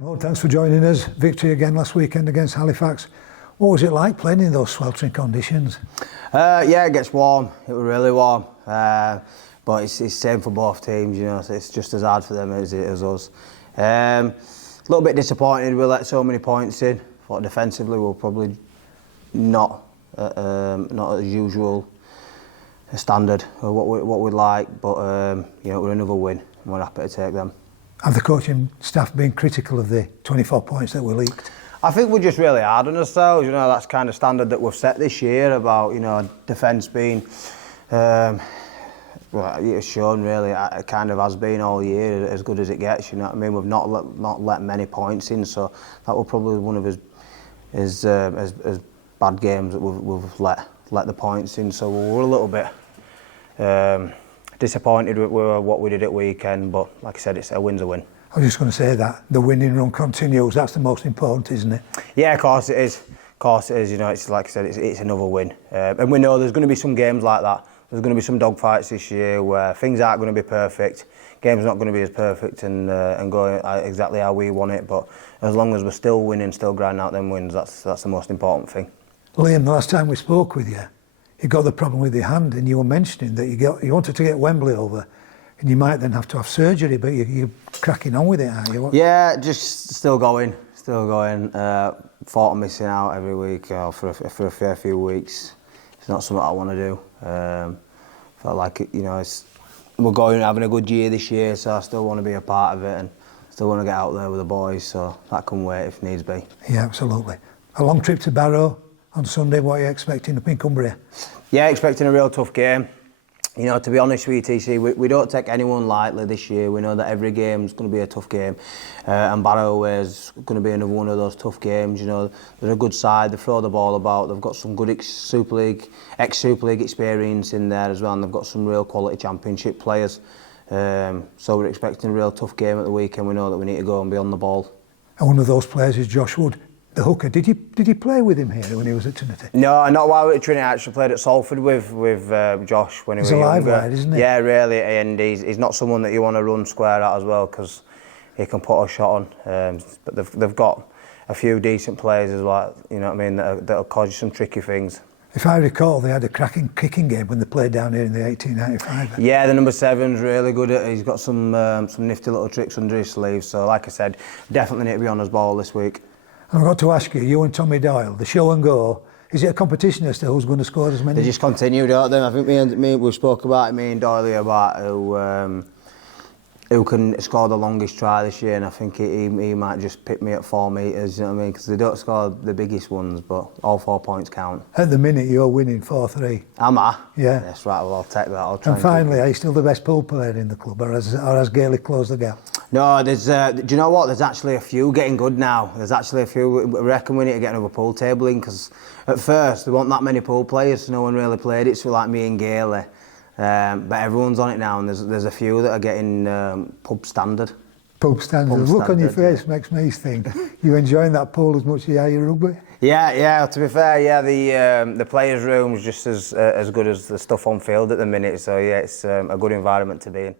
Well, thanks for joining us. Victory again last weekend against Halifax. What was it like playing in those sweltering conditions? Yeah, it gets warm. It was really warm. But it's the same for both teams, you know, so it's just as hard for them as it is us. A little bit disappointed we let so many points in. Thought defensively we were probably not as usual standard or what we'd like, but you know, we're another win and we're happy to take them. Have the coaching staff been critical of the 24 points that were leaked? I think we're just really hard on ourselves, you know, that's kind of standard that we've set this year about, you know, defence being, well, it's shown really, it kind of has been all year, as good as it gets, you know what I mean? We've not let many points in, so that was probably one of his bad games that we've let the points in, so we're a little bit disappointed with what we did at weekend, but like I said, a win's a win. I was just going to say that the winning run continues. That's the most important, isn't it? Yeah, of course it is. Of course it is. You know, it's like I said, it's another win, and we know there's going to be some games like that. There's going to be some dogfights this year where things aren't going to be perfect. Game's not going to be as perfect and going exactly how we want it. But as long as we're still winning, still grinding out them wins, that's the most important thing. Liam, the last time we spoke with you, you got the problem with your hand, and you were mentioning that you wanted to get Wembley over. And you might then have to have surgery, but you're cracking on with it, aren't you? Yeah, just still going. Thought of missing out every week for a fair few weeks. It's not something I want to do. Felt like it, you know, we're having a good year this year, so I still want to be a part of it and still want to get out there with the boys. So that can wait if needs be. Yeah, absolutely. A long trip to Barrow on Sunday. What are you expecting up in Cumbria? Yeah, expecting a real tough game. You know, to be honest with you, TC, we don't take anyone lightly this year. We know that every game's going to be a tough game, and Barrow is going to be another one of those tough games. You know, they're a good side. They throw the ball about. They've got some good ex-Super League experience in there as well, and they've got some real quality Championship players. So we're expecting a real tough game at the weekend. We know that we need to go and be on the ball. And one of those players is Josh Wood, the hooker. Did you play with him here when he was at Trinity? No, not while we were at Trinity. I actually played at Salford with Josh when he was younger. He's a live wire, isn't he? Yeah, really, and he's not someone that you want to run square at as well, because he can put a shot on. But they've got a few decent players as well, you know what I mean, that'll cause you some tricky things. If I recall, they had a cracking kicking game when they played down here in the 1895. Yeah, the number 7's really good at it. He's got some nifty little tricks under his sleeve. So, like I said, definitely need to be on his ball this week. I've got to ask you and Tommy Doyle, the show and go, is it a competition as to who's going to score as many? They just continue, don't they? I think we spoke about it, me and Doyle, about who can score the longest try this year, and I think he might just pick me at 4 metres, you know what I mean? Because they don't score the biggest ones, but all 4 points count. At the minute, you're winning 4-3. Am I? Yeah. That's right, well, I'll take that. I'll try and finally, are you still the best pool player in the club, or has Gaelic closed the gap? No, do you know what? There's actually a few getting good now. There's actually a few. We reckon we need to get another pool table in, because at first there weren't that many pool players, so no one really played it, so like me and Gailey. But everyone's on it now, and there's a few that are getting pub standard. Pub standard. The look on your face makes me think you're enjoying that pool as much as you are your rugby. Yeah. To be fair, yeah, the players' room's just as good as the stuff on field at the minute. So yeah, it's a good environment to be in.